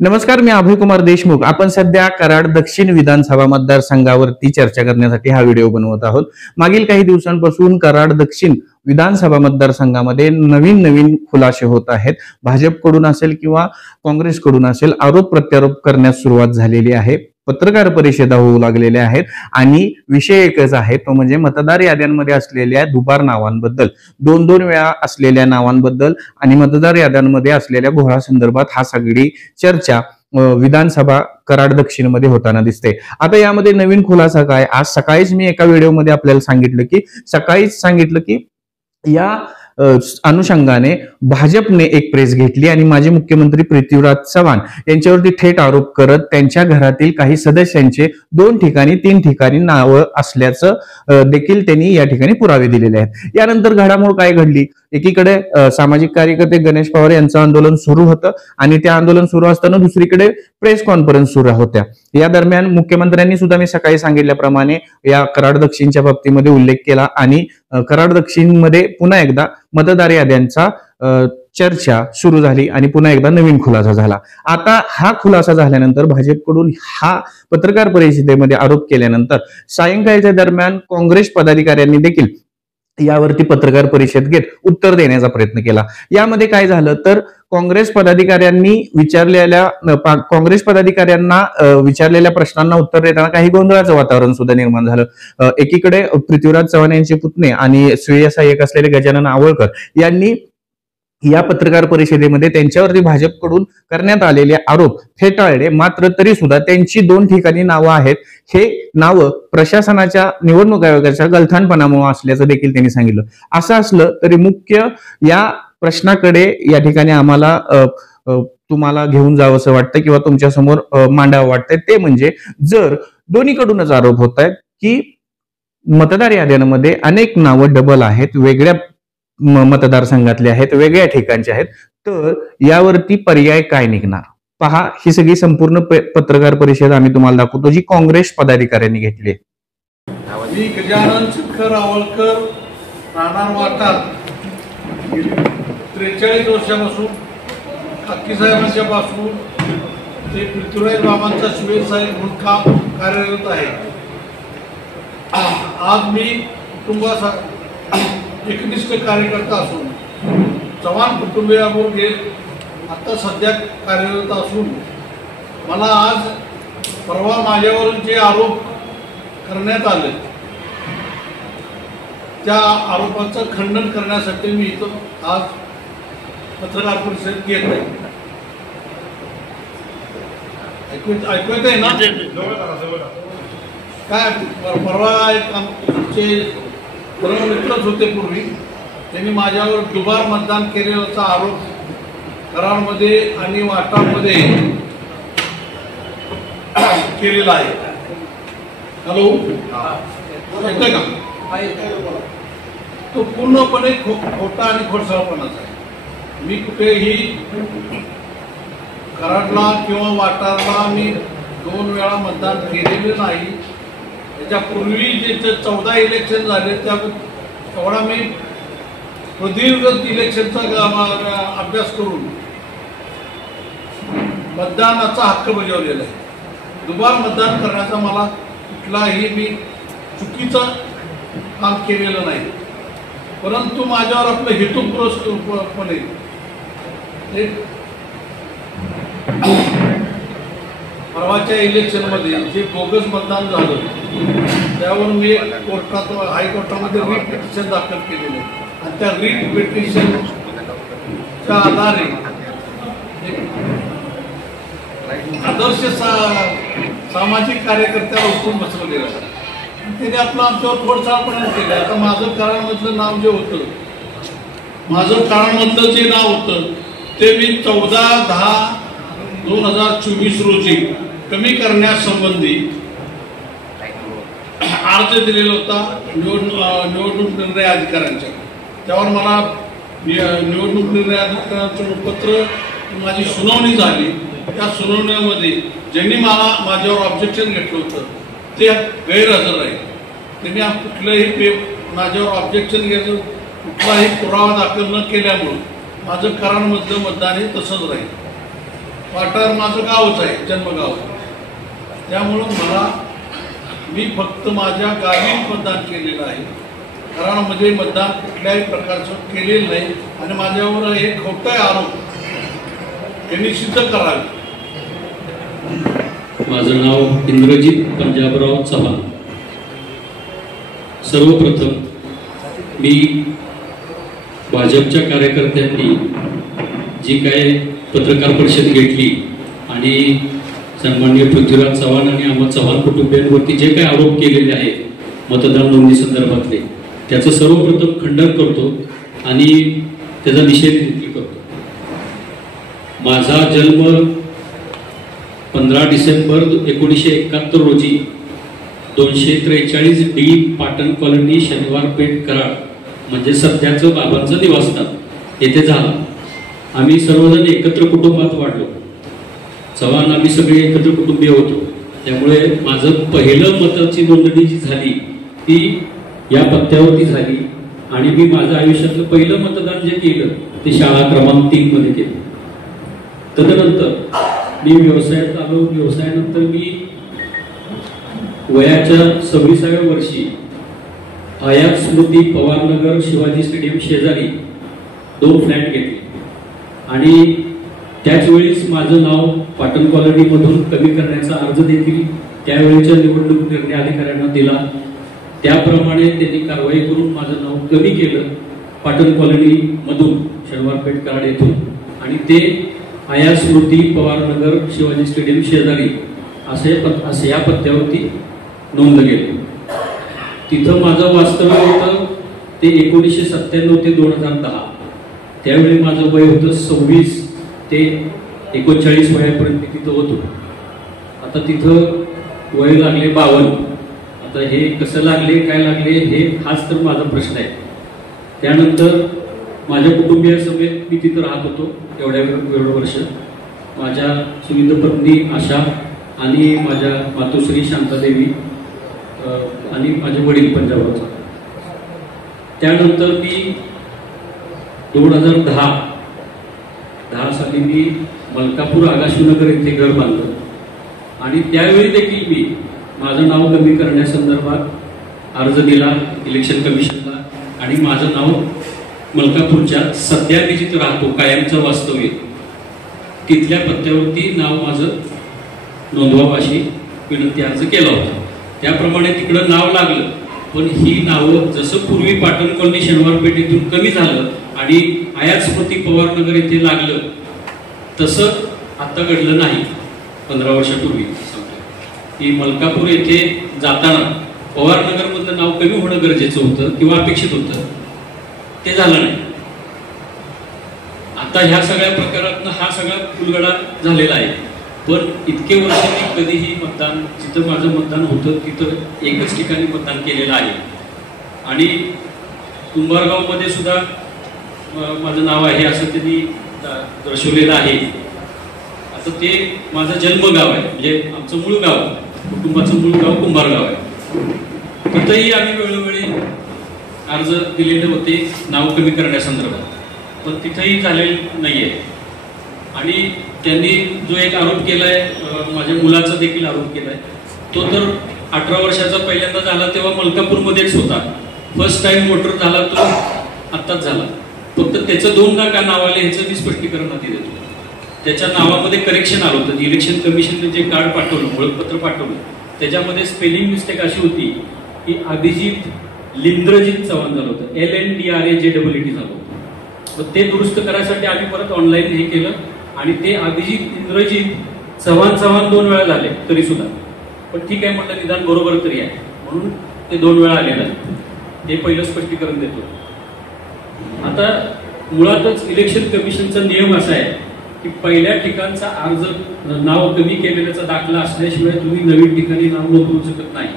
नमस्कार, मी अभय कुमार देशमुख। आपण सध्या कराड दक्षिण विधानसभा मतदारसंघावरती चर्चा करण्यासाठी हा व्हिडिओ बनवत आहोत। मागील काही दिवसांपासून कराड दक्षिण विधानसभा मतदारसंघामध्ये नवीन नवीन खुलासे होत आहेत। भाजपकडून असेल किंवा काँग्रेसकडून असेल आरोप प्रत्यारोप करण्यास सुरुवात झालेली आहे। पत्रकार परिषदा होऊ लागलेल्या आहेत आणि विषय एकच आहे, तो म्हणजे मतदार याद्यांमध्ये असलेल्या दुबार नावांबद्दल, दोन दोन वेळा असलेल्या नावांबद्दल आणि मतदार याद्यांमध्ये असलेल्या घोळासंदर्भात हा सगळी चर्चा विधानसभा कराड दक्षिण मध्ये होताना दिसते। आता यामध्ये नवीन खुलासा काय, आज सकाळीच मी एका व्हिडिओमध्ये आपल्याला सांगितलं की या अनुषंगाने भाजपने एक प्रेस घेतली आणि माजी मुख्यमंत्री पृथ्वीराज चव्हाण यांच्यावरती थेट आरोप करत त्यांच्या घरातील काही सदस्यांचे 2 ठिकाणी 3 ठिकाणी नाव असल्याचं देखील त्यांनी या ठिकाणी पुरावे दिलेले आहेत। यानंतर घडामोड काय घडली, एकीकडे सामाजिक कार्यकर्ते गणेश पवार यांचं आंदोलन सुरू होतं आणि ते आंदोलन सुरू असताना दुसरीकडे प्रेस कॉन्फरन्स सुरू होत्या। या दरम्यान मुख्यमंत्र्यांनी सुद्धा मी सकाळी सांगितल्याप्रमाणे या कराड दक्षिणच्या बाबतीमध्ये उल्लेख केला आणि कराड दक्षिण मध्ये पुन्हा एकदा मतदार याद्यांचा चर्चा सुरू झाली आणि पुन्हा एकदा नवीन खुलासा झाला। आता हा खुलासा झाल्यानंतर भाजपकडून हा पत्रकार परिषदेमध्ये आरोप केल्यानंतर सायंकाळच्या दरम्यान काँग्रेस पदाधिकाऱ्यांनी देखील यावरती पत्रकार परिषद घेत उत्तर देण्याचा प्रयत्न केला। यामध्ये काय झालं तर काँग्रेस पदाधिकाऱ्यांना विचारलेल्या प्रश्नांना उत्तर देताना काही गोंधळाचं वातावरण सुद्धा निर्माण झालं। एकीकडे पृथ्वीराज चव्हाण यांचे पुतणे आणि स्वीय सहाय्यक असलेले गजानन आवळकर यांनी या पत्रकार परिषदेमध्ये त्यांच्यावरती भाजपकडून करण्यात आलेले आरोप फेटाळले, मात्र तरी सुद्धा त्यांची 2 ठिकाणी नावं आहेत, हे नावं प्रशासनाच्या निवडणूक आयोगाच्या गलथानपणामुळे असल्याचं देखील त्यांनी सांगितलं। असं असलं तरी मुख्य या प्रश्नाकडे या ठिकाणी आम्हाला तुम्हाला घेऊन जावं असं वाटतं किंवा तुमच्या समोर मांडावं वाटतंय, ते म्हणजे जर दोन्हीकडूनच आरोप होत आहेत की मतदार याद्यांमध्ये अनेक नावं डबल आहेत, वेगळ्या मतदारसंघातले आहेत, वेगळ्या ठिकाणचे आहेत, तर यावरती पर्याय काय निघणार पहा। ही सगळी संपूर्ण पत्रकार परिषद आम्ही तुम्हाला दाखवतो जी काँग्रेस पदाधिकाऱ्यांनी घेतली। मी गजानन शेखर आवळकर, राहणार वाटार, 43 वर्षापासून हक्की साहेबांच्या पासून ते पृथ्वीराज बाबांचा शिवेर साहेब म्हणून काम कार्यरत आहे। आज मी कुटुंबाचा एकनिष्ठ कार्यकर्ता असून चव्हाण कुटुंबियाबरोबर आता सध्या कार्यरत असून मला आज परवा माझ्यावर जे आरोप करण्यात आले त्या आरोपांचं खंडन करण्यासाठी मी इथं आज पत्रकार परिषद घेत आहे। ऐकू येत आहे ना? काय परवा एक आमचे मित्रच होते पूर्वी, त्यांनी माझ्यावर दुबार मतदान केलेल्याचा आरोप कराडमध्ये आणि वाटामध्ये केलेला आहे। हॅलो, येतोय का? तो पूर्णपणे खोटा आणि खोडसाळपणाचा आहे। मी कुठेही कराडला किंवा वाटारला मी 2 वेळा मतदान केलेले नाही। त्याच्यापूर्वी जे 14 इलेक्शन झाले तेवढा मी प्रदीर्घ इलेक्शनचा अभ्यास करून मतदानाचा हक्क बजावलेला आहे। दुबार मतदान करण्याचा मला कुठलाही मी चुकीचं काम केलेलं नाही, परंतु माझ्यावर आपलं हेतुपुरस्पणे परवाच्या इलेक्शनमध्ये जे बोगस मतदान झालं त्यावर मी हायकोर्टामध्ये रीट पिटिशन दाखल केलेलं आहे आणि त्या रीट पिटिशनच्या आधारे आदर्श सामाजिक कार्यकर्त्याला उठून बसवलेलं आहे। त्याने आपलं आमच्यावर खोडसाळपणा केलं। आता माझं कराडमधलं नाव जे होतं, कराडमधलं जे नाव होतं ते मी 14/10/2024 रोजी कमी करण्यासंबंधी अर्ज दिलेला होता निवडणूक निर्णय अधिकाऱ्यांच्या। त्यावर मला निवडणूक निर्णय अधिकाऱ्यांचं पत्र माझी सुनावणी झाली। त्या सुनावणीमध्ये ज्यांनी माझ्यावर ऑब्जेक्शन घेतलं होतं ते गैरहजर आहे। त्यांनी कुठलंही माझ्यावर ऑब्जेक्शन घ्यायचं कुठलाही पुरावा दाखल न केल्यामुळे माझं कराडमधलं मतदान हे तसंच राहील। वाटार माझं गावच आहे, जन्मगाव. त्यामुळं मी फक्त माझ्या गावीच मतदान केलेलं आहे. कराडमध्ये मतदान कुठल्याही प्रकारचं केलेलं नाही आणि माझ्यावर हे खोटा आरोप त्यांनी सिद्ध करावे. माझं नाव इंद्रजित पंजाबराव चव्हाण. सर्वप्रथम मी भाजपच्या कार्यकर्त्यांनी जी काय पत्रकार परिषद घेतली आणि सन्माननीय पृथ्वीराज चव्हाण आणि अहमद चव्हाण कुटुंबियांवरती जे काही आरोप केलेले आहेत मतदान नोंदणी संदर्भातले, त्याचं सर्वप्रथम खंडन करतो आणि त्याचा निषेध देखील करतो. माझा जन्म 15 डिसेंबर 1971 रोजी 243 डी पाटण कॉलनी, शनिवार पेठ, कराड म्हणजे सध्याचं बाबांचं निवासस्थान येथे झाला. आम्ही सर्वजण एकत्र कुटुंबात वाढलो. चव्हाण आम्ही सगळे एकत्र कुटुंबीय होतो. त्यामुळे माझं पहिलं मताची नोंदणी जी झाली ती या पत्त्यावरती झाली आणि मी माझं आयुष्यातलं पहिलं मतदान जे केलं ते शाळा क्रमांक 3 मध्ये केलं. तदनंतर मी व्यवसायात आलो. व्यवसायानंतर मी वयाच्या 26व्या वर्षी हयात स्मृती पवारनगर शिवाजी स्टेडियम शेजारी 2 फ्लॅट घेतले आणि त्याच वेळीच माझं नाव पाटण कॉलनीमधून कमी करण्याचा अर्ज देखील त्यावेळेच्या निवडणूक निर्णय अधिकाऱ्यांना दिला. त्याप्रमाणे त्यांनी कारवाई करून माझं नाव कमी केलं पाटण कॉलनीमधून, शनिवार पेठ, कराड येथून, आणि ते हयात स्मृती पवारनगर शिवाजी स्टेडियम शेजारी असे या पत्त्यावरती नोंद केली. तिथं माझं वास्तव्य होतं ते 1997 ते 2010. त्यावेळी माझं वय होतं 26 ते 39 वयापर्यंत तिथं होतो. आता तिथं वय लागले 52. आता हे कसं लागले, काय लागले, हाच तर माझा प्रश्न आहे. त्यानंतर माझ्या कुटुंबियासमेत मी तिथं राहत होतो एवढं वर्ष. माझ्या सुविध पत्नी आशा आणि माझ्या मातोश्री शांतादेवी आणि माझे वडील पंजाबराव. त्यानंतर मी 2010 साली मी मलकापूर आगाशीनगर येथे घर बांधलं आणि त्यावेळी देखील मी माझं नाव कमी करण्यासंदर्भात अर्ज दिला इलेक्शन कमिशनला आणि माझं नाव मलकापूरच्या सध्या मी जिथे राहतो कायमचं वास्तव्य तिथल्या पत्त्यावरती नाव माझं नोंदवावं अशी विनंती अर्ज केला होता. त्याप्रमाणे तिकडं नाव लागलं, पण ही नावं जसं पूर्वी पाटण कॉलनी शनिवार पेठेतून कमी झालं आणि हयात स्मृती पवारनगर येथे लागलं तसं आता घडलं नाही. 15 वर्षापूर्वी की मलकापूर येथे जाताना पवारनगर मधलं नाव कमी होणं गरजेचं होतं किंवा अपेक्षित होतं, ते झालं नाही. आता ह्या सगळ्या प्रकारातनं हा सगळा उलगडा झालेला आहे. पण इतके वर्ष मी कधीही मतदान, जिथं माझं मतदान होतं तिथं एकच ठिकाणी मतदान केलेलं आहे आणि कुंभारगावमध्ये सुद्धा माझं नाव आहे असं त्यांनी दर्शवलेलं आहे. आता ते माझं जन्मगाव आहे, म्हणजे आमचं मूळ गाव, कुटुंबाचं मूळ गाव कुंभारगाव आहे. तिथंही आम्ही वेळोवेळी अर्ज दिलेले होते नाव कमी करण्यासंदर्भात, पण तिथंही झालेलं नाही आहे. आणि त्यांनी जो एक आरोप केलाय, माझ्या मुलाचा देखील आरोप केलाय, तो तर 18 वर्षाचा पहिल्यांदा झाला तेव्हा मलकापूरमध्येच होता. फर्स्ट टाइम वोटर झाला तो आत्ताच झाला. फक्त त्याचं 2दा का नाव आले ह्याचं मी स्पष्टीकरण आधी देतो. त्याच्या नावामध्ये करेक्शन आलं होतं. इलेक्शन कमिशनने जे कार्ड पाठवलं, ओळखपत्र पाठवलं, त्याच्यामध्ये स्पेलिंग मिस्टेक अशी होती की अभिजित लिंद्रजित चव्हाण झालं होतं, LNDRAJEET झालं होतं. तर ते दुरुस्त करायसाठी आम्ही परत ऑनलाईन हे केलं आणि ते अभिजित इंद्रजित चव्हाण 2 वेळा झाले तरी सुद्धा. पण ठीक आहे म्हटलं, निदान बरोबर तरी आहे म्हणून ते 2 वेळा आलेलं आहे. ते पहिलं स्पष्टीकरण देतो. आता मुळातच इलेक्शन कमिशनचा नियम असा आहे की पहिल्या ठिकाणचा अर्ज नाव कमी केलेल्याचा दाखला असल्याशिवाय तुम्ही नवीन ठिकाणी नाव नोंदवू शकत नाही.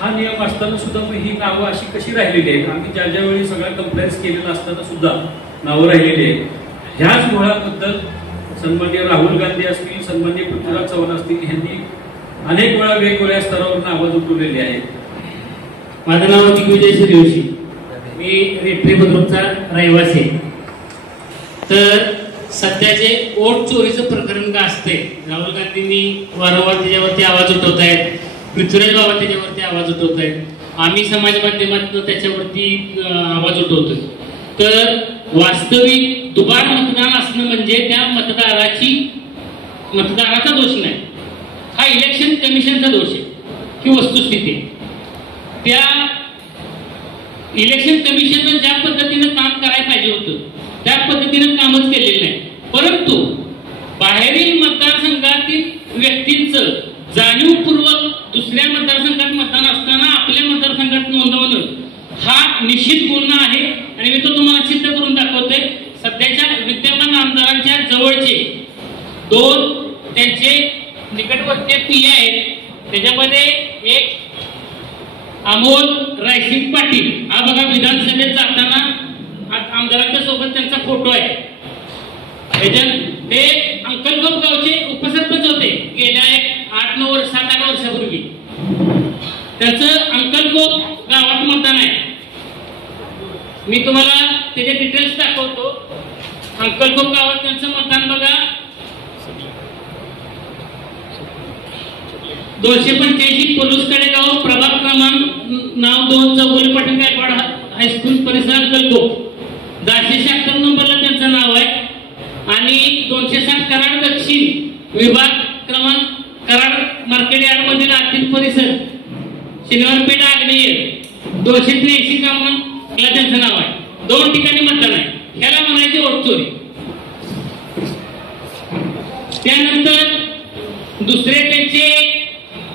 हा नियम असताना सुद्धा मग ही नावं अशी कशी राहिलेली आहेत? आम्ही ज्या वेळी सगळा कंप्लेंट्स केलेला असताना सुद्धा नावं राहिलेली आहेत. ह्याच मुळाबद्दल सन्माननीय राहुल गांधी असतील, सन्माननीय पृथ्वीराज चव्हाण असतील, यांनी अनेक वेळा वेगवेगळ्या स्तरावर आवाज उठवलेले आहेत. माझं नाव दिग्विजय सूर्यवंशी, मी रेठरे बुद्रुकचा रहिवासी. तर सध्याचे वोट चोरीचं प्रकरण का असते, राहुल गांधींनी वारंवार त्याच्यावरती आवाज उठवत आहेत, पृथ्वीराज बाबा त्याच्यावरती आवाज उठवत आहेत, आम्ही समाज माध्यमातून त्याच्यावरती आवाज उठवतोय. तर वास्तविक दुबार मतदान असणं म्हणजे त्या मतदाराचा दोष नाही, हा इलेक्शन कमिशनचा दोष आहे ही वस्तुस्थिती. त्या इलेक्शन कमिशननं ज्या पद्धतीनं काम करायला पाहिजे होतं त्या पद्धतीनं कामच केलेलं नाही. परंतु बाहेरील मतदारसंघातील व्यक्तींचं जाणीवपूर्वक दुसऱ्या मतदारसंघात मतदान असताना आपल्या मतदारसंघात नोंदवणं हा निश्चित गुन्हा आहे. आणि मी तो तुम्हाला सिद्ध करून दाखवतोय. सध्याच्या विद्यमान आमदारांच्या जवळचे 2 त्यांचे निकटवर्तीय पी आहेत, त्याच्यामध्ये एक अमोल रायसिंग पाटील, हा बघा विधानसभेत जाताना आमदारांच्या सोबत त्यांचा फोटो आहे. ते अंकलगाव गावचे उपसरपंच होते गेल्या 8-9 वर्ष 7-8 वर्षापूर्वी. त्याचं अंकलगाव गावात मतदान आहे. मी तुम्हाला त्याचे डिटेल्स दाखवतो. अंकलगाव गावात त्यांचं मतदान बघा 285 पोलूसकडे गाव, प्रभाग क्रमांक नाव 2 चौगुले पाटील गायकवाड हायस्कूल परिसर अंकलगाव. 476 नंबरला त्यांचं नाव आहे. आणि 260 कराड दक्षिण विभाग क्रमांक कराड मार्केट यार्ड मधील आर्थिक परिसर शनिवारपेठ आग्नेय 283 क्रमांकला त्यांचं नाव आहे. 2 ठिकाणी मतदान आहे. ह्याला म्हणायचे वोट चोरी. त्यानंतर दुसरे त्यांचे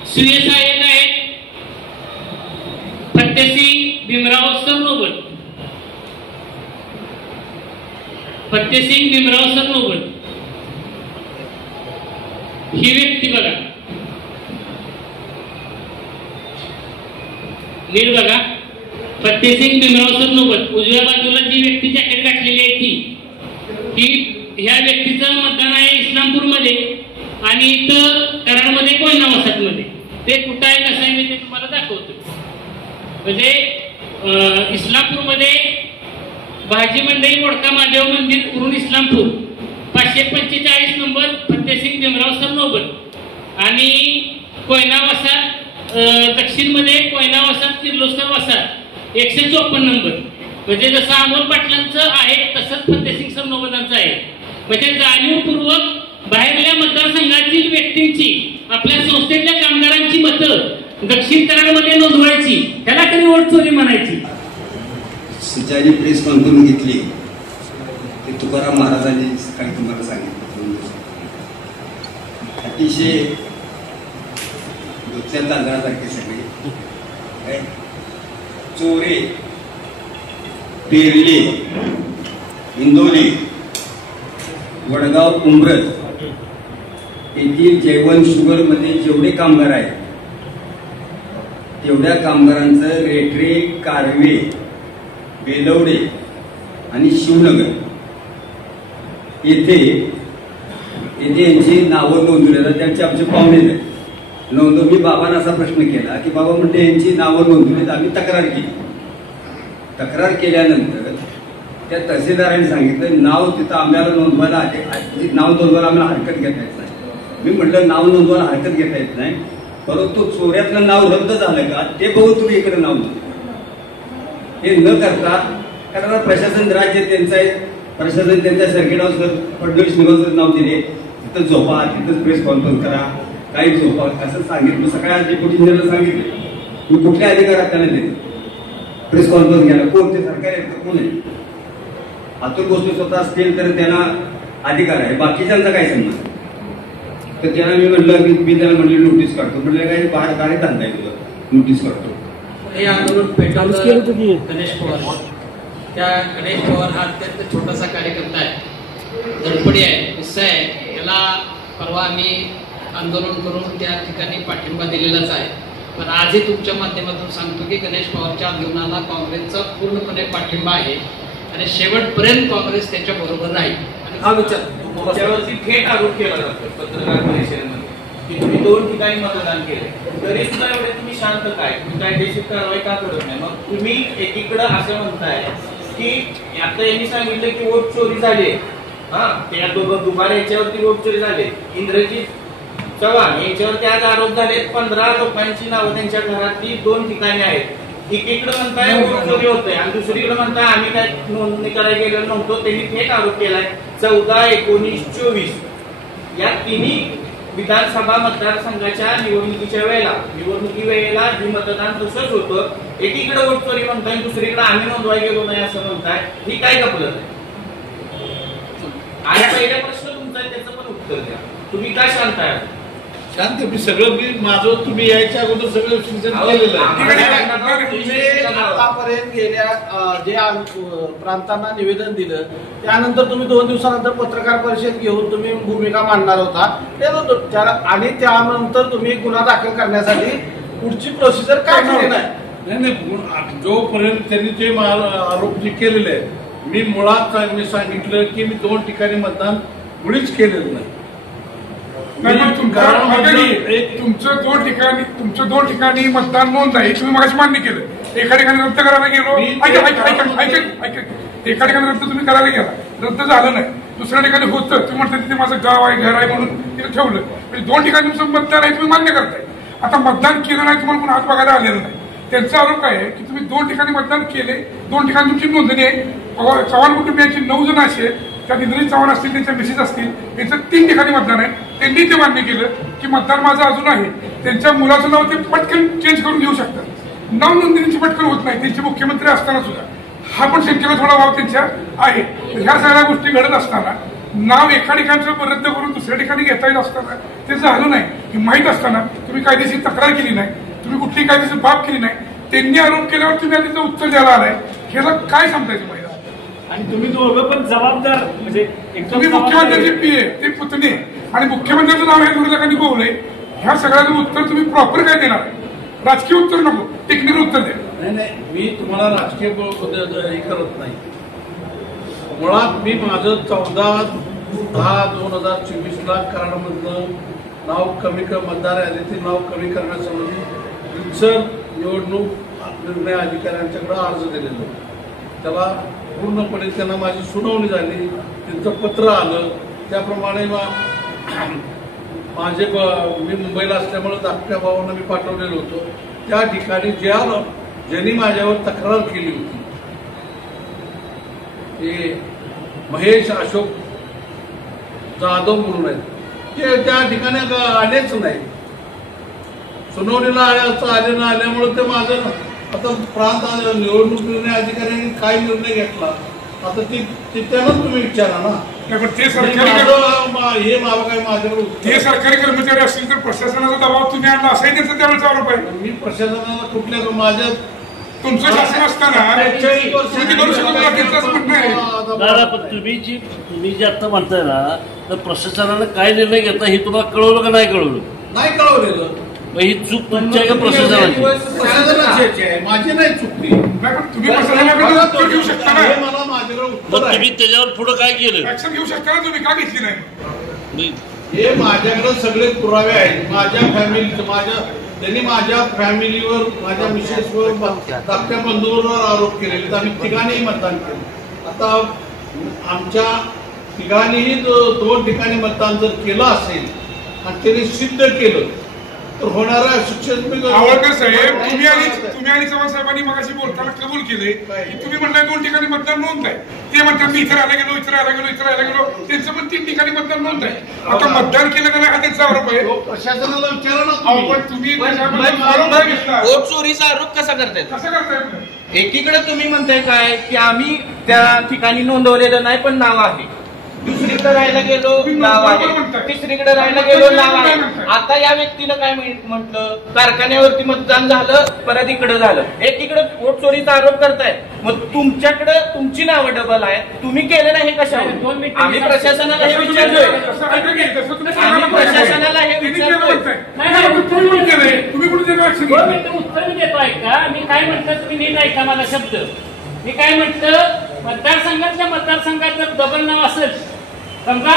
स्वीय सहाय्यक आहेत फतेसिंग भीमराव सरनोबत. फतेसिंग भीमराव सरनोबत ही व्यक्ती बघा, नीट बघा. फतेसिंग भीमराव सरनोबत उजव्या बाजूला जी व्यक्ती जॅकेट घातलेली आहे ती ह्या व्यक्तीचं मतदान आहे इस्लामपूरमध्ये आणि इथं कराडमध्ये कोयना वसाहतमध्ये. ते कुठं आहे कसं आहे मी ते तुम्हाला दाखवतो. म्हणजे इस्लामपूरमध्ये भाजी मंडई मोडका महादेव मंदिर उरून इस्लामपूर 545 नंबर फतेसिंग भीमराव सरनोबत. आणि कोयना वसाहत दक्षिणमध्ये कोयना वसाहत किर्लोस्कर वसाहत 154 नंबर. म्हणजे जसं अमोल पाटलांचं आहे तसंच फतेसिंग सरनोबतांचं आहे. म्हणजे जाणीवपूर्वक बाहेरल्या मतदारसंघातील व्यक्तींची आपल्या संस्थेतल्या कामगारांची मतं दक्षिण कराडमध्ये नोंदवायची, त्याला तरी वोट चोरी म्हणायची. सिंचाई प्रेस कॉन्फरन्स घेतली ते तुकाराम महाराजांनी सकाळी तुम्हाला सांगितलं. अतिशय दुसऱ्या तांदळासारखे सगळे चोरे, पेरले, इंदोली, वडगाव, उंब्रज येथील जैवन शुगर मध्ये जेवढे कामगार आहेत तेवढ्या कामगारांचं रेठरे, कारवे, बेलवडे आणि शिवनगर येथे यांची नावं नोंदवली. त्यांचे आमचे पाहुणे आहेत. मी बाबांना असा प्रश्न केला की बाबा म्हणते यांची नावं नोंदवलीत. आम्ही तक्रार केली. तक्रार केल्यानंतर त्या तहसीलदारांनी सांगितलं नाव तिथं आम्हाला नोंदवायला आले, नाव नोंदवायला आम्हाला हरकत घेता येत नाही. मी म्हटलं नाव नोंदवायला हरकत घेता येत नाही, परंतु चोऱ्यातलं नाव रद्द झालं का ते बघून तुम्ही इकडे नाव नोंदवा. हे न करता कारण प्रशासन राज्य त्यांचं आहे, प्रशासन त्यांच्या सर्किटावर फडणवीस निवासचं नाव दिले, तिथं झोपा, तिथंच प्रेस कॉन्फरन्स करा, काही झोपा असं सांगितलं. सगळ्या डेप्युटी इंजिनियरला सांगितलं. मी कुठल्या अधिकारात त्यांना दिले प्रेस कॉन्फरन्स घ्यायला? कोण ते सरकार आहे का कोण आहे? आतूर गोष्टी स्वतः असतील तर त्यांना अधिकार आहे, बाकीच्यांचा काय संबंध? तर त्यांना मी म्हटलं की मी त्याला म्हटलं नोटीस काढतो. म्हटलं काही बाहेर गाडी धंदा आहे तुझं, नोटीस काढतो. हे आंदोलन पेटवलं गणेश पवार. त्या गणेश पवार हा अत्यंत छोटासा कार्यकर्ता आहे, धडपडी आहे, किस्सा आहे. याला परवा आम्ही आंदोलन करून त्या ठिकाणी पाठिंबा दिलेलाच आहे. पण आजही तुमच्या माध्यमातून सांगतो की गणेश पवारच्या आंदोलनाला काँग्रेसचा पूर्णपणे पाठिंबा आहे आणि शेवटपर्यंत काँग्रेस त्याच्या बरोबर राहील. हा विचार त्यावरती थेट आरोप केला जातो पत्रकार परिषदेमध्ये की तुम्ही 2 ठिकाणी मतदान केले, तरी सुद्धा एवढे तुम्ही शांत काय, तुम्ही कायदेशीर कारवाई का करत नाही? मग तुम्ही एकीकडे असं म्हणताय की आता यांनी सांगितलं की वोट चोरी झाली, हा त्या दुबार याच्यावरती वोट चोरी झाले. इंद्रजित चव्हाण याच्यावरती आज आरोप झाले. 15 लोकांची नावं त्यांच्या घरातली 2 ठिकाणी आहेत. एकीकडे म्हणताय वोट चोरी होतंय आणि दुसरीकडे म्हणताय आम्ही काय नोंदणी करायला गेलो नव्हतो. त्यांनी थेट आरोप केलाय. 14, 19, 24 या तिन्ही विधानसभा मतदारसंघाच्या निवडणुकी वेळेला जे मतदान तसंच होतं. एकीकडे वोट चोरी म्हणताय दुसरीकडे आम्ही नोंदवायला गेलो नाही असं म्हणताय. ही काय गपलत आहे? आणि पहिला प्रश्न तुमचा आहे त्याचं पण उत्तर द्या. तुम्ही काय सांगताय? शांत मी सगळं माझं तुम्ही यायच्या अगोदर सगळं शिक्षण केलेलं आहे. तुम्ही आतापर्यंत गेल्या जे प्रांतांना निवेदन दिलं त्यानंतर तुम्ही 2 दिवसानंतर पत्रकार परिषद घेऊन तुम्ही भूमिका मांडणार होता आणि त्यानंतर तुम्ही गुन्हा दाखल करण्यासाठी पुढची प्रोसिजर काय केली नाही? नाही जोपर्यंत त्यांनी ते आरोप जे केलेले आहेत मी मुळात मी सांगितलं की मी 2 ठिकाणी मतदान मुळीच केलेलं नाही. तुमचं 2 ठिकाणी मतदान नोंद आहे तुम्ही मगाशी मान्य केलं. एका ठिकाणी रद्द करायला गेलो एका ठिकाणी रद्द तुम्ही करायला गेला रद्द झालं नाही. दुसऱ्या ठिकाणी होतं तुम्ही म्हणता तिथे माझं गाव आहे घर आहे म्हणून तिथे ठेवलं. म्हणजे 2 ठिकाणी तुमचं मतदान आहे तुम्ही मान्य करताय. आता मतदान केलं नाही तुम्हाला पण हात बघायला आलेलं नाही. त्यांचा आरोप काय आहे की तुम्ही 2 ठिकाणी मतदान केले 2 ठिकाणी तुमची नोंदणी आहे. चव्हाण कुटुंबियांची 9 जण असे त्यात इंद्रजित चव्हाण असतील त्यांच्या मिसेस असतील त्यांचं 3 ठिकाणी मतदान आहे. त्यांनी ते मान्य केलं की मतदान माझं अजून आहे. त्यांच्या मुलाचं नाव ते पटकन चेंज करून घेऊ शकतात. नाव नोंदणीची पटकन होत नाही त्यांचे मुख्यमंत्री असताना सुद्धा. हा पण शक्यता थोडा भाव त्यांच्या आहे. ह्या सगळ्या गोष्टी घडत असताना नाव एका ठिकाणचं रद्द करून दुसऱ्या ठिकाणी घेता येत असताना ते झालं नाही हे माहीत असताना तुम्ही कायदेशीर तक्रार केली नाही. तुम्ही कुठलीही कायदेशीर बाब केली नाही. त्यांनी आरोप केल्यावर तुम्ही त्याचं उत्तर द्यायला आलाय. ह्याला काय समजायचं पाहिजे? आणि तुम्ही दोघं पण जबाबदार म्हणजे तुम्ही मुख्यमंत्र्यांची पीए ते पुतणे आणि मुख्यमंत्र्यांचं नाव हे विरोधकांनी बोललंय. ह्या सगळ्याचं उत्तर तुम्ही प्रॉपर काय देणार? राजकीय उत्तर नको टेक्निकल उत्तर द्या. नाही मी तुम्हाला राजकीय हे करत नाही. मुळात मी माझं 14/10/2024 कराडमधलं नाव कमी मतदार यादीतील नाव कमी करण्यासंबंधी रितसर निवडणूक निर्णय अधिकाऱ्यांच्याकडे अर्ज दिलेला. त्याला पूर्णपणे त्यांना माझी सुनावणी झाली. त्यांचं पत्र आलं. त्याप्रमाणे मी मुंबईला असल्यामुळे धाकट्या भावांना मी पाठवलेलं होतं. त्या ठिकाणी ज्यांनी माझ्यावर तक्रार केली होती ते महेश अशोक जाधव म्हणून आहेत ते त्या ठिकाणी आलेच नाही. सुनावणीला आले न आल्यामुळे ते माझं आता प्रांत निवडणूक निर्णय अधिकाऱ्यांनी काय निर्णय घेतला आता ते त्यांनाच तुम्ही विचारा ना. ते सरकारी कर्मचारी असतील तर प्रशासनाचा दबाव तुम्ही आणला असाही त्यांचा त्यावेळेचा आरोप आहे. मी प्रशासनाला कुठल्या माझ्या तुमचं शासन असताना तुम्ही जे आता म्हणताय ना तर प्रशासनानं काय निर्णय घेतला हे तुम्हाला कळवलं का नाही कळवलं? नाही कळवलेलं. ही चूक तुमची आहे का प्रशासनाची? माझी नाही चुकली. तुम्ही प्रशासनाकडे घेऊ शकता ना. मला माझ्याकडे मग तुम्ही त्याच्यावर पुढे काय केलं? ऍक्शन घेऊ शकता ना. तुम्ही का घेतली नाही? हे माझ्याकडे सगळे पुरावे आहेत. माझ्या फॅमिली त्यांनी माझ्या फॅमिलीवर माझ्या मिसेसवर धाकट्या बंधूंवर आरोप केलेले. आम्ही तिघांनीही मतदान केलं. आता आमच्या तिघांनीही 2 ठिकाणी मतदान जर केलं असेल आणि त्यांनी सिद्ध केलं तर होणारा शिक्षण आवडकर साहेब तुम्ही आणि चव्हाण साहेबांनी मगाशी बोलताना कबूल केले की तुम्ही म्हणताय 2 ठिकाणी मतदान नोंद आहे. ते म्हणतात मी इथे राहायला गेलो इथे राहायला गेलो इथे राहायला गेलो त्यांचं पण 3 ठिकाणी मतदान नोंद आहे. आता मतदान केलं का नाही हा त्यांचा आरोप आहे. प्रशासनाला विचारा ना. पण तुम्ही वोट चोरीचा आरोप कसा करताय? कसं करताय? एकीकडे तुम्ही म्हणताय काय की आम्ही त्या ठिकाणी नोंदवलेलं नाही पण नाव आहे. दुसरीकडे राहायला गेलो नाव आहे. तिसरीकडे राहायला गेलो नाव आहे. आता या व्यक्तीनं काय म्हटलं कारखान्यावरती मतदान झालं परत इकडे झालं. एकीकडे वोट चोरीचा आरोप करताय. मग तुमच्याकडे तुमची नावं डबल आहे. तुम्ही केलं नाही कशावर? आम्ही प्रशासनाला हे विचारतोय. प्रशासनाला हे विचारतोय. उत्तर मी देतो ऐका. मी काय म्हटलं तुम्ही नीट ऐका माझा शब्द. मी काय म्हटलं मतदारसंघात जर डबल नाव असेल समजा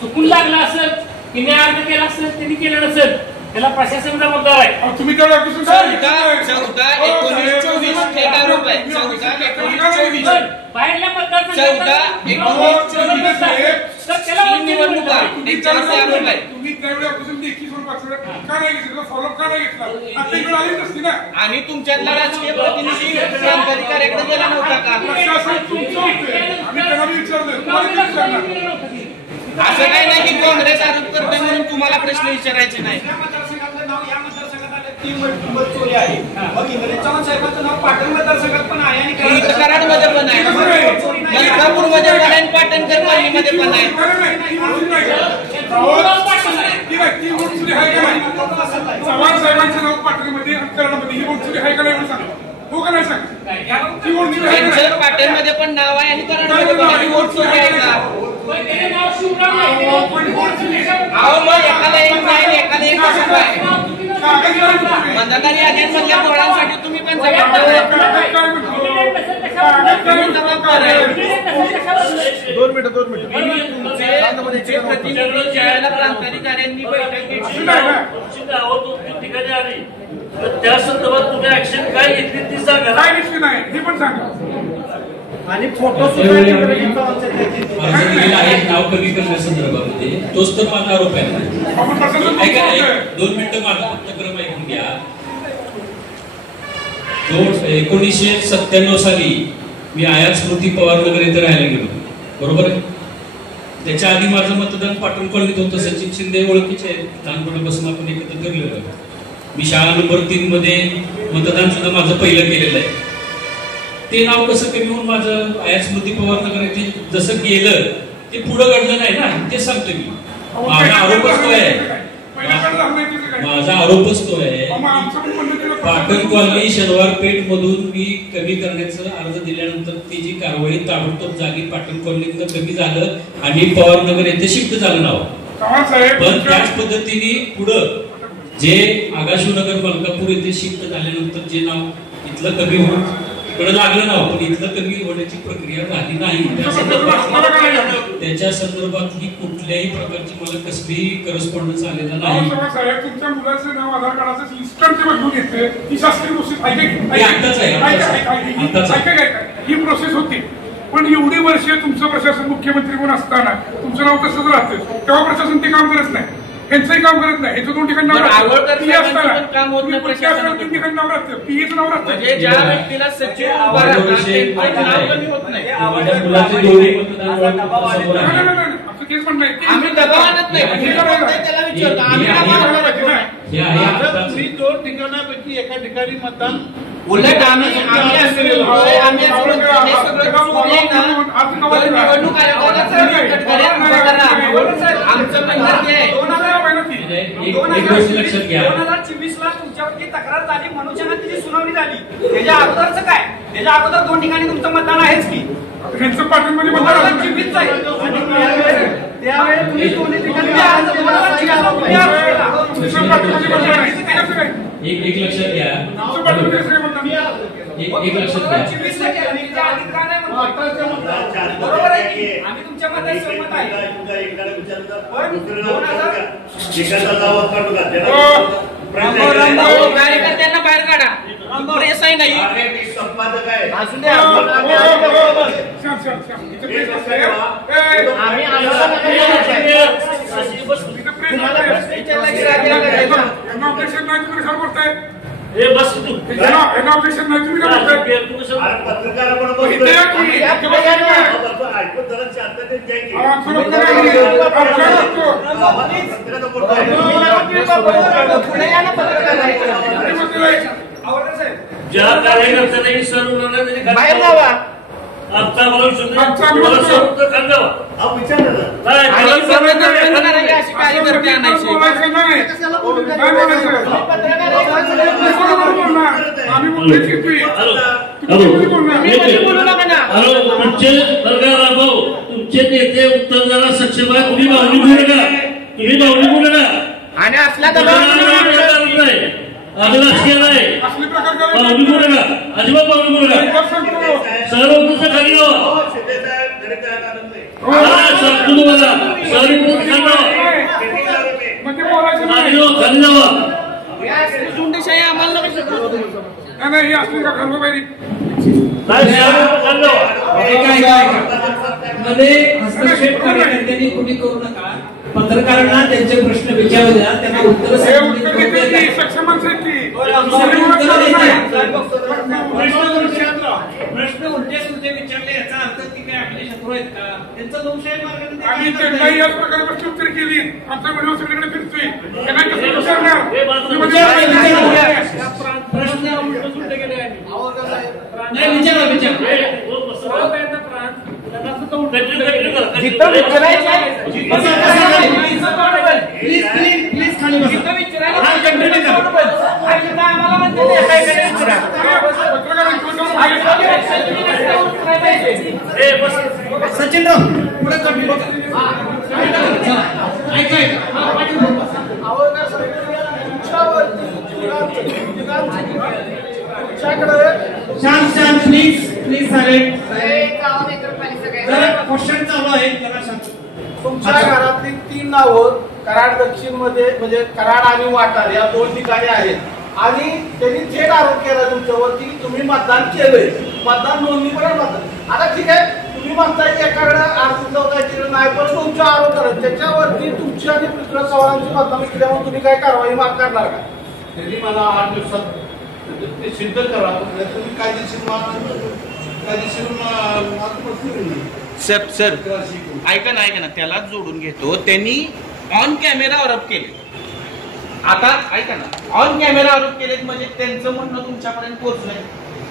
चुकून लागलं असेल तिने अर्ज केला असेल त्यांनी केलं नसेल त्याला प्रशासन जबाबदार आहे. अहो, तुम्ही त्या ऑफिसर चौदा 19 24 थेट आरोप आहे. 14 19 24 बाहेरल्या चौदा 19 24 निवडणुका त्यांच्यावर आरोप आहे. तुम्ही त्यावेळी ऑफिसर लेखी स्वरूपात का नाही घेतलं, फॉलोअप का नाही घेतला? आता इकडे आली नसती ना. आणि तुमच्यातला राजकीय प्रतिनिधी प्रांताधिकाऱ्याकडे गेला नव्हता का? प्रशासन तुमचं होते, आम्ही त्यांना विचारलं, तुम्हाला विचारलं. असं काही नाही की काँग्रेस आरोप करते म्हणून तुम्हाला प्रश्न विचारायचे नाही. या मतदारसंघातलं नाव या मतदारसंघात आले 3 बस चोरी आहे. मग इंग्रज चव्हाण साहेबांचं नाव पाटण मतदारसंघात पण आहे आणि इथं कराडमध्ये पण आहे, मलकापूरमध्ये पण आहे, पाटणकर कॉलनीमध्ये पण आहे. चव्हाण साहेबांचं नाव पाटणमध्ये आणि कराडमध्ये ही वोट चोरी आहे का नाही सांगा. हो का नाही सांगा. ही वोट चोरी आहे का नाही? त्यांचं पाटणमध्ये पण नाव आहे आणि कराडमध्ये पण आहे. वोट चोरी आहे का? अहो मग एकाला एक नाही, एकाला एक कसं काय? मतदार याद्यांमधल्या पोरांसाठी तुम्ही पण जबाबदार आहे. 2 मिनिटं तुमचे प्रतिनिधी ज्यावेळेला प्रांताधिकाऱ्यांनी बैठक घेतली ठिकाणी आली तर त्या संदर्भात तुम्ही ऍक्शन काय घेतली ती सांगा. काय निश्चित नाही हे पण सांगा. आणि फोटो नाव कमी करण्यासंदर्भामध्ये तोच तर माझा आरोप आहे. ऐका 2 मिनिटं माझा उपक्रम ऐकून घ्या. 1997 साली मी आयात स्मृती पवार नगर येथे राहायला गेलो, बरोबर आहे. त्याच्या आधी माझं मतदान पाटण कॉलनीत होतं. सचिन शिंदे ओळखीचे लहानपणापासून आपण एकत्र फिरलेलो. मी शाळा नंबर 3 मध्ये मतदान सुद्धा माझं पहिलं केलेलं आहे. ते नाव कसं कमी होऊन माझं आयात स्मृती पवार नगर येथे जसं गेलं ते पुढं घडलं नाही ना, ते सांगतो मी. माझा आरोपच तो आहे, माझा आरोपच तो आहे. पाटण कॉलनी शनिवार पेठ मधून मी कमी करण्याचा अर्ज दिल्यानंतर ती जी कारवाई ताबडतोब झाली, पाटण कॉलनीतनं कमी झालं आणि पवार नगर येथे शिफ्ट झालं नाव. पण त्याच पद्धतीने पुढं जे आगाशिवनगर मलकापूर येथे शिफ्ट झाल्यानंतर जे नाव इथलं कमी होऊन कडे लागलं नाव, पण इथलं कमी होण्याची प्रक्रिया झाली नाही. त्याच्या संदर्भात ही कुठल्याही प्रकारची मला कसलीही करस्पॉन्डन्स आलेला नाही. तुमच्या मुलाचं नाव आधार कार्डाचं इन्स्टंट बदलून येते ही शास्त्रीय प्रोसेस ही प्रोसेस होती. पण एवढी वर्षे तुमचं प्रशासन मुख्यमंत्री म्हणून असताना तुमचं नाव तसंच राहतं, तेव्हा प्रशासन ते काम करत नाही. यांचंही काम करत नाही. याचं 2 ठिकाणी नाव राहतं, 3 ठिकाणी नाव राहतं, पीएचं नाव राहतं. ज्या व्यक्तीला सचिव उभा राहतात त्यांचं नाव कमी होत नाही. तेच म्हणणं आहे. आम्ही दबाव आणत नाही, त्याला विचारतो आम्ही 2 ठिकाणापैकी एका ठिकाणी मतदान उलट आम्ही निवडणूक आमचं म्हणणं आहे 2024 ला तुमच्यावरती तक्रार झाली, मनोजना तिची सुनावणी झाली. त्याच्या अगोदरचं काय? त्याच्या अगोदर 2 ठिकाणी तुमचं मतदान आहेच की. पाटणमध्ये त्यावेळेस तुम्ही 2 ठिकाणी एक लक्षात घ्या, एक लक्षात घ्या. बरोबर आहे की आम्ही तुमच्यामध्ये सहमत आहे. कार्यकर्त्यांना बाहेर काढा, प्रेस आहे नाही. अजून बस तू ऑब्जेक्शन नाही तुम्ही काय ज्या कार्यकर्त्यांनी सर्व बाहेर जावा. आमचा मला अशी कार्यकर्ते आणायचे. तुमचे नेते उत्तर द्यायला सक्षम आहे. तुम्ही बावली बोलू नका, तुम्ही बावली बोलू नका आणि असला राजकीय नाही. बावली बोलू नका, अजिबात बावली बोलू नका. सर्व पुस्तक खाली लावा. सांगतो तुम्हाला सर्व पुस्तक खाली लावा. खाली जावा. झुंडशाही आम्हाला नाही ही असली का घरबाहेरी नाही खाली जावा. मध्ये हस्तक्षेप कार्यकर्त्यांनी कोणी करू नका. पत्रकारांना त्यांचे प्रश्न विचारू द्या, त्यांना उत्तर प्रश्न उलटे सुलटे विचारले याचा अर्थ ती काय आपले शत्रू आहेत का? त्यांचा दोषाही आम्ही त्यांना याच प्रकारे प्रश्नोत्तर केली. आमचा व्हिडिओ सगळीकडे फिरतोय. त्यांना कसं विचारणार? प्रश्न उलटे सुलटे केले नाही. विचारा विचार प्लीज खाली सचिन पुढे शांत प्लीज सायलेंट. क्वेश्चन चालू आहे. तुमच्या घरातली 3 नावं कराड दक्षिण मध्ये म्हणजे कराड आणि वाटार या 2 ठिकाणी आहेत आणि त्यांनी थेट आरोप केला तुमच्यावरती की तुम्ही मतदान केलंय, मतदान नोंदणी पण मतदान. आता ठीक आहे, तुम्ही म्हणताय की एकाकडे अर्ज होता तिकडे नाही, पण तुमचा आरोप करत त्याच्यावरती तुमची आणि पृथ्वीराज चव्हाणांची मतदान केल्यामुळे तुम्ही काय कारवाई करणार का? त्यांनी मला 8 दिवसात ते सिद्ध करा. तुम्ही कायदेशीर सर ऐका ना त्यालाच जोडून घेतो. त्यांनी ऑन कॅमेरा आरोप केले. आता ऐका ना, ऑन कॅमेरा आरोप केलेत म्हणजे त्यांचं म्हणणं तुमच्यापर्यंत पोहोचलंय.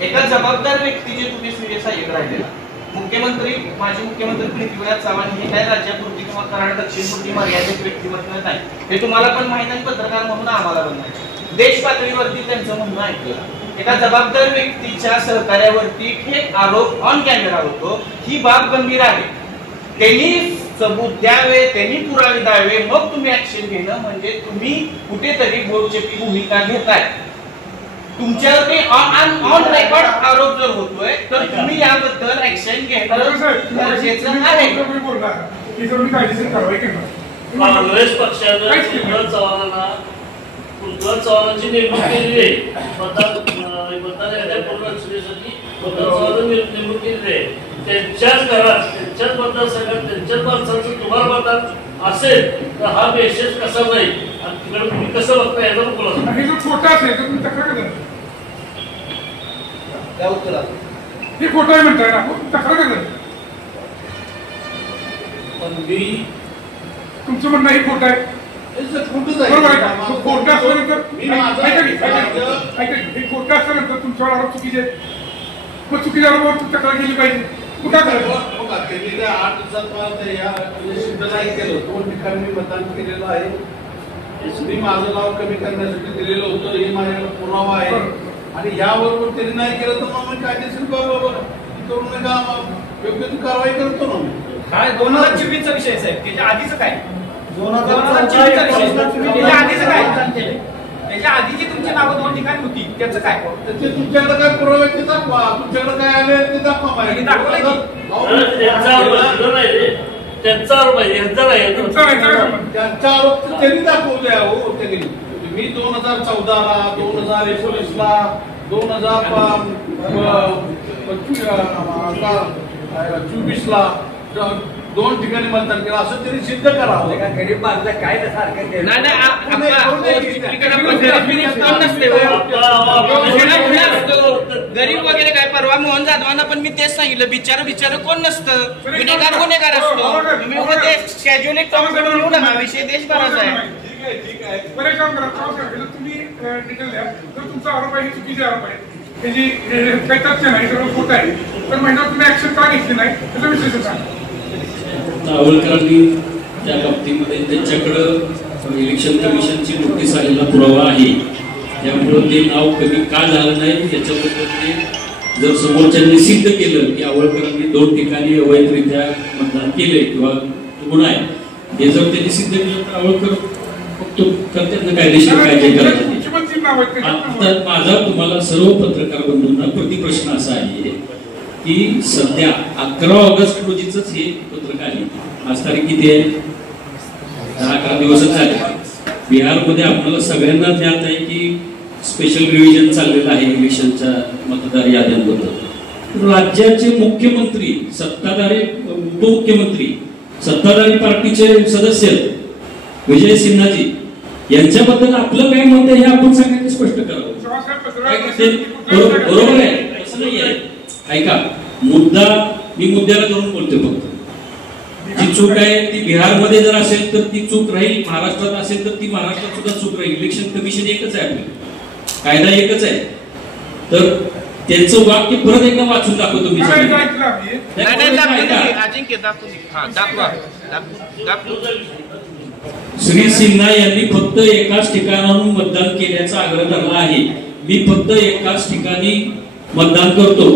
एका जबाबदार व्यक्तीचे तुम्ही सिरियस ऐकत राहिलेला. मुख्यमंत्री माजी मुख्यमंत्री पृथ्वीराज चव्हाण हे काय राज्यापुरती किंवा कराड दक्षिणपुरती मर्यादित व्यक्तिमत्व नाही. हे तुम्हाला पण माहिती आहे, पत्रकार म्हणून आम्हाला पण नाही. देश पातळीवरती त्यांचं म्हणणं ऐकलं. एका जबाबदार व्यक्तीच्या सहकार्यावरती थेट आरोप ऑन कॅमेरा होतो. ही बाब गंभीर आहे. त्यांनी सबूत द्यावे, त्यांनी पुरावे द्यावे, मग तुम्ही ऍक्शन घेणं म्हणजे तुम्ही कुठेतरी गोडचेपी भूमिका घेताय. तुमच्यावरती ऑन रेकॉर्ड आरोप जर होतोय तर तुम्ही याबद्दल ऍक्शन घेणं गरजेचं आहे. काँग्रेस पक्षानं पृथ्वीराज चव्हाणांची नेमणूक केलेली आहे. मतदान पुनर्रचनेसाठी पृथ्वीराज चव्हाणांनी नेमणूक केलेली आहे. त्यांच्याच घरात, त्यांच्याच मतदारसंघात, त्यांच्याच माणसांचं तुम्हाला मतदान असेल तर हा मेसेज कसा नाही आणि तिकडे तुम्ही कसं बघता याचा पण खुलासा. छोटा असेल तर तुम्ही तक्रार करा. त्या उत्तरात हे खोटं आहे म्हणताय ना, तक्रार करा. पण मी तुमचं म्हणणं हे खोटं आहे. बरोबर आहे. खोटं असल्यानंतर हे खोटं असल्यानंतर तुमच्यावर आरोप चुकीचे आहेत. मग चुकीच्या आरोपावर तक्रार केली पाहिजे. कुठं करायचं? त्यांनी 8 दिवसात या सिद्ध नाही केलं. 2 ठिकाणी मी मतदान केलेलं आहे. मी माझं नाव कमी करण्यासाठी दिलेलं होतं, हे माझ्याकडे पुरावा आहे. आणि याबरोबर त्यांनी नाही केलं तर मग मी कायदेशीर करून नका योग्य ती कारवाई करतो ना. काय 2024चा विषय साहेब, त्याच्या आधीच काय? 2024चा विषय त्याच्या आधीच काय? त्याच्या आधीची तुमची नावं 2 ठिकाणी होती, त्याचं काय? त्याचे तुमच्याकडे काय पुरावे ते दाखवा. तुमच्याकडे काय आले ते दाखवा. माहिती त्यांचा आरोप आहे, यांचा नाही. त्यांचा आरोप त्यांनी दाखवले हो. त्यांनी मी 2014ला, 2019ला, 2024ला 2 ठिकाणी मतदान केलं असं त्यांनी सिद्ध करावं. गरीब माणसं काय सारखं गरीब वगैरे काय. परवा मोहन जाधवांना पण मी तेच सांगितलं, बिचार कोण नसतं, गुन्हेगार असतो. तुम्ही कॅज्युअल एक काम करून येऊ नका. विषय देशभराचा आहे. ठीक आहे. बरे काम करा. तुम्ही डिटेल द्या. तर तुमचा आरोप आहे चुकीचे आरोप आहे, त्याची काही तथ्य नाही, सगळं खोटं आहे, तर महिन्यात तुम्ही ऍक्शन का घेतली नाही त्याचं विश्लेषण सांगा. आवळकरांनी त्या बाबतीमध्ये त्यांच्याकडं इलेक्शन कमिशनची नोटीस आलेला पुरावा आहे. त्यामुळं ते नाव कमी का झालं नाही याच्याबद्दल ते जर समोरच्यांनी सिद्ध केलं की आवळकरांनी 2 ठिकाणी अवैधरित्या मतदान केले किंवा गुन्हा आहे, हे जर त्यांनी सिद्ध केलं तर आवळकर फक्त करतात ना कायदेशीर काय जे करायचं. आता माझा तुम्हाला सर्व पत्रकार बंधूंना प्रतिप्रश्न असा आहे की सध्या 11 ऑगस्ट रोजीच हे पत्रक आहे. आज तारीख किती आहे? 10-11 दिवसच झाले. बिहारमध्ये आपल्याला सगळ्यांना ज्ञात आहे की स्पेशल रिव्हिजन चाललेलं आहे इलेक्शनच्या मतदार याद्यांबद्दल. राज्याचे मुख्यमंत्री, सत्ताधारी उपमुख्यमंत्री, सत्ताधारी पार्टीचे सदस्य विजय सिन्हाजी यांच्याबद्दल आपलं काय मत आहे हे आपण सगळ्यांनी स्पष्ट करावं. बरोबर आहे, असं नाही आहे. ऐका, मी मुद्द्याला धरून बोलतोय. फक्त जी चूक आहे ती बिहारमध्ये जर असेल तर ती चूक राहील, महाराष्ट्रात असेल तर ती महाराष्ट्रात सुद्धा चूक राहील. इलेक्शन कमिशन एकच आहे, आपलं कायदा एकच आहे. तर त्यांचं वाक्य परत एकदा वाचून दाखवतो मी. श्री सिन्हा यांनी फक्त एकाच ठिकाणाहून मतदान केल्याचा आग्रह धरला आहे. मी फक्त एकाच ठिकाणी मतदान करतो.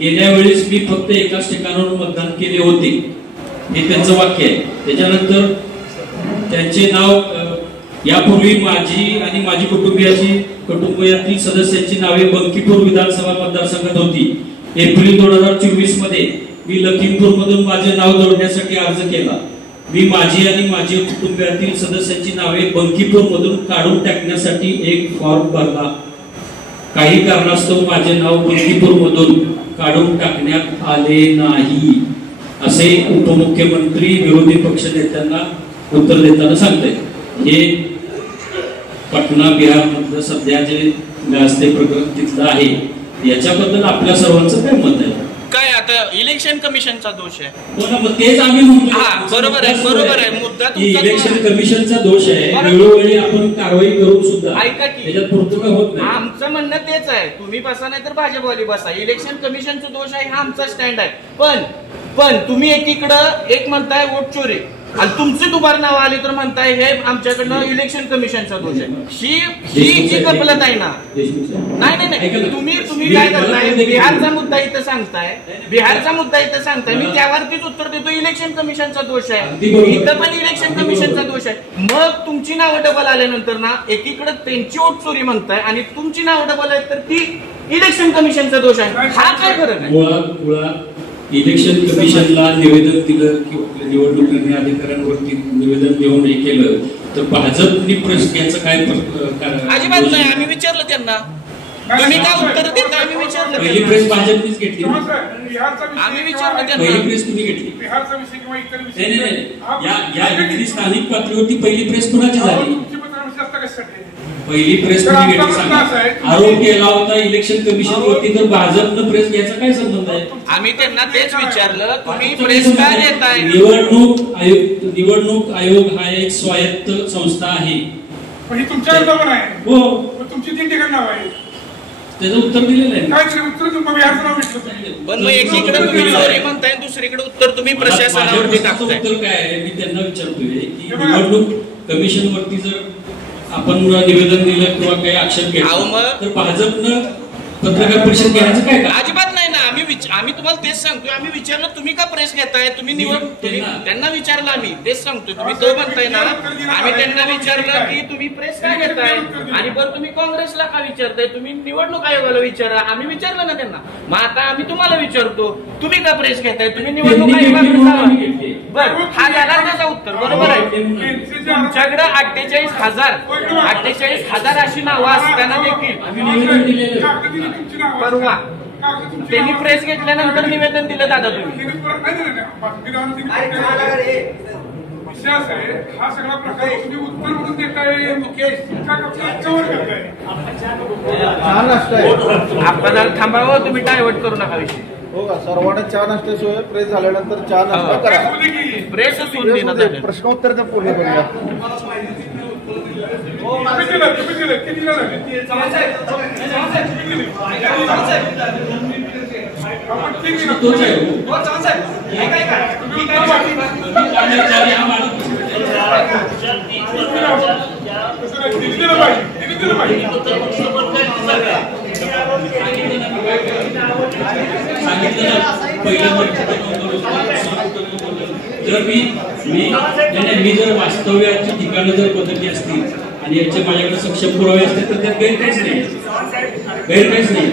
गेल्या वेळेस मी फक्त एकाच ठिकाणाहून मतदान केले होते, हे त्यांचं वाक्य आहे. त्याच्यानंतर त्यांचे नाव, यापूर्वी माझी आणि माझी कुटुंबियातील सदस्यांची नावे बंकीपूर विधानसभा मतदारसंघात होती. एप्रिल 2024 मध्ये मी लखीमपूर मधून माझे नाव जोडण्यासाठी अर्ज केला. मी माझी आणि माझी कुटुंबियातील सदस्यांची नावे बंकीपूर मधून काढून टाकण्यासाठी एक फॉर्म भरला. काही कारणास्तव माझे नाव बंकीपूर मधून काढून टाकण्यात आले नाही, असे उपमुख्यमंत्री विरोधी पक्ष नेत्यांना उत्तर देताना सांगते. हे पटना बिहार मधलं सध्या जे गाजते प्रकरण तिथलं आहे, याच्याबद्दल आपल्या सर्वांचं काय मत आहे? काय आता इलेक्शन कमिशनचा दोष आहे. मग तेच आम्ही म्हणतो. बरोबर आहे, मुद्दा इलेक्शन कमिशनचा दोष आहे. वेळोवेळी आपण कारवाई करून सुद्धा ऐका की त्याच्यात पूर्तता होत नाही. आमचं म्हणणं तेच आहे, तुम्ही बसा नाही तर भाजपवाली बसा. इलेक्शन कमिशनचा दोष आहे हा आमचा स्टँड आहे. पण तुम्ही एकीकडं एक म्हणताय वोट चोरी, आणि तुमची दुबार नाव आली तर म्हणताय हे आमच्याकडनं इलेक्शन कमिशनचा दोष आहे. ही गफलत आहे ना. नाही, तुम्ही काय करताय? बिहारचा मुद्दा इथं सांगताय, मी त्यावरतीच उत्तर देतो. इलेक्शन कमिशनचा दोष आहे, इथं पण इलेक्शन कमिशनचा दोष आहे. मग तुमची नावं डबल आल्यानंतर ना एकीकडे त्यांची वोट चोरी म्हणताय आणि तुमची नावं डबल आहेत तर ती इलेक्शन कमिशनचा दोष आहे. हा काय फरक आहे? इलेक्शन कमिशनला निवेदन दिलं किंवा निवडणूक निर्णय अधिकाऱ्यांवरती निवेदन देऊन हे केलं तर भाजपनी प्रश्न याचं काय? अजिबात नाही. आम्ही विचारलं त्यांना, तुम्ही काय उत्तर देता? आम्ही विचारलं. पहिली प्रेस भाजपनीच घेतली. आम्ही विचारलं त्यांना. पहिली प्रेस तुम्ही घेतली. या स्थानिक पातळीवरती पहिली प्रेस कुणाची झाली? पहिली प्रेस तुम्ही घेतली. आरोप केला होता इलेक्शन कमिशन वरती, तर भाजपनं प्रेस घ्यायचा काय संबंध आहे? आम्ही त्यांना तेच विचारलं, तुम्ही प्रेस काय देताय? निवडणूक आयोग हा एक स्वायत्त संस्था आहे. हो, तुमची 3 ठिकाण नाव आहे. त्याचं उत्तर दिलेलं आहे. पण मग एकीकडे तुम्ही चोरी म्हणताय, दुसरीकडे उत्तर तुम्ही प्रशासनावरती टाकताय. उत्तर काय आहे? मी त्यांना विचारतोय की निवडणूक कमिशन वरती जर आपण निवेदन दिलं किंवा काही ऍक्शन घेतलं तर भाजपनं पत्रकार परिषद घेण्याचं काय? अजिबात नाही ना. आम्ही तुम्हाला तेच सांगतोय. आम्ही विचारलं तुम्ही का प्रेस घेताय, तुम्ही त्यांना विचारलं. आम्ही तेच सांगतोय. तुम्ही तो म्हणताय ना, आम्ही त्यांना विचारलं की तुम्ही प्रेस काय घेताय, आणि बरं तुम्ही काँग्रेसला का विचारताय, तुम्ही निवडणूक आयोगाला विचारा. आम्ही विचारलं ना त्यांना. मग आता आम्ही तुम्हाला विचारतो, तुम्ही का प्रेस घेताय, तुम्ही निवडणूक आयोगाला. बरं, हा झाला त्याचा उत्तर. बरोबर आहे. तुमच्याकडे 48,000 अशी नावं असताना देखील परवा त्यांनी प्रेस घेतल्यानंतर निवेदन दिलं दादा तुम्ही. हा सगळा प्रकार तुम्ही उत्तर म्हणून देताय, आपण थांबावं, तुम्ही डायव्हर्ट करू नका विषय. हो का, सर्वांना चहा नाश्त्याशिवाय प्रेस झाल्यानंतर चहा नाश्ता करा. प्रेस प्रश्नोत्तरचा पूर्ण करूया. मी जर वास्तव्याची ठिकाणं जर बदलली असतील आणि याचे माझ्याकडे सक्षम पुरावे असतील तर त्यात गैरकाहीच नाही.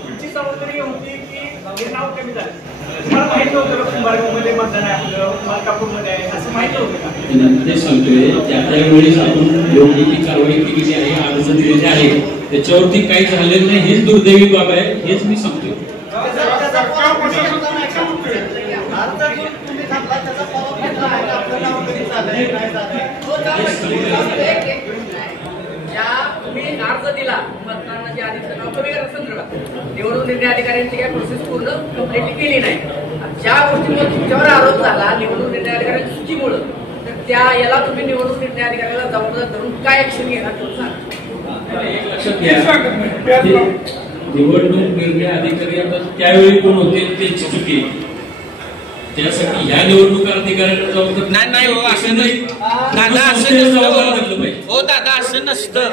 तुमची जबाबदारी होती की हे नाव कमी झालं. तुम्हाला माहिती होतं का कुंभारगावमध्ये मतदान आहे आपलं, मालकापूरमध्ये आहे, असं माहिती होतं का? ते सांगतोय त्यावेळेस आपण योग्य ती कारवाई केलेली आहे, अर्ज दिलेले आहे, त्याच्यावरती काही झालेलं नाही, हेच दुर्दैवी बाब आहे, हेच मी सांगतोय. तुम्ही अर्ज दिला मतदानाच्या आधी नाव कमी करण्यासंदर्भात निवडणूक निर्णय अधिकाऱ्यांची काही प्रोसेस पूर्ण कंप्लिटली केली नाही. ज्या गोष्टीमुळे तुमच्यावर आरोप झाला निवडणूक निर्णय अधिकाऱ्यांच्या चुकीमुळे, तर त्या याला तुम्ही निवडणूक निर्णय अधिकाऱ्याला जबाबदार धरून काय ऍक्शन घेणार तुम्ही सांगा. लक्षात घ्या, निवडणूक निर्णय अधिकारी आता त्यावेळी कोण होते त्यांची चुकी, त्यासाठी ह्या निवडणूक अधिकाऱ्यांना जबाबदार नाही हो, असं नाही दादा, असं नसतं हो दादा, असं नसतं.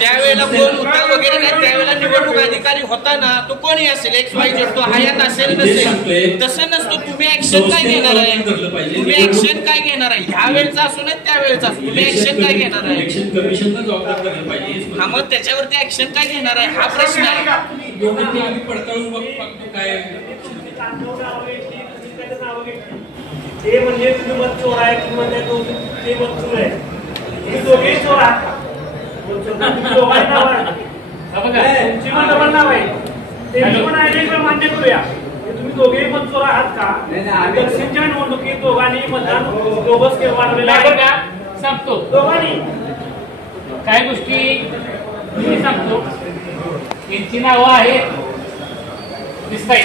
त्यावेळेला कोण होता वगैरे नाही, त्यावेळेला निवडणूक अधिकारी होता ना, तो कोणी असेल XYZ, तो हयात असेल नसेल, तसं नसतं. तुम्ही ऍक्शन काय घेणार आहे, तुम्ही ऍक्शन काय घेणार आहे, ह्या वेळेचा असो नाही त्यावेळेचा असो, तुम्ही ऍक्शन काय घेणार आहे. इलेक्शन कमिशनला जबाबदार करायला पाहिजे. हा, मग त्याच्यावरती ऍक्शन काय घेणार आहे हा प्रश्न आहे. योग्य ते आम्ही पडताळून बघतो काय ते म्हणजे तुम्ही मत चोर आहे, म्हणजे ते मत चोर आहे, हे दोघेही चोर आहात का? दोघांची नाव आहे, तुमची पण डबल नाव आहे, त्यांची पण आयडेंटिटी मान्य करूया. तुम्ही दोघेही मत चोर आहात का? दक्षिणच्या निवडणुकीत दोघांनी मतदान बोगस वाढवलेलं आहे का? सांगतो दोघांनी काय गोष्टी मी सांगतो. यांची नावं आहेत दिसताय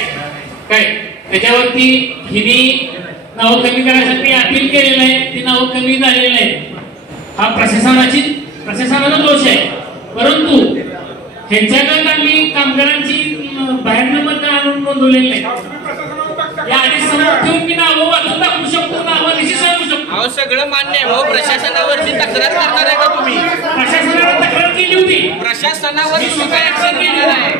काय, त्याच्यावरती हिनी नावं कमी करण्यासाठी अपील केलेलं आहे, ती नावं कमी झालेली आहे. हा प्रशासनाचा दोष आहे. परंतु ह्यांच्याकडे आम्ही कामगारांची बाहेरनं मतदान आणून नोंदवलेली नाही. या आधी समोर ठेवून मी नावं वाचून दाखवू शकतो, नावं निश्चित सांगू शकतो. अहो सगळं मान्य आहे हो, प्रशासनावरती तक्रार करणार आहे का तुम्ही? प्रशासनाने तक्रार केली होती, प्रशासनावर तुम्ही काय ऍक्शन घेणार आहे?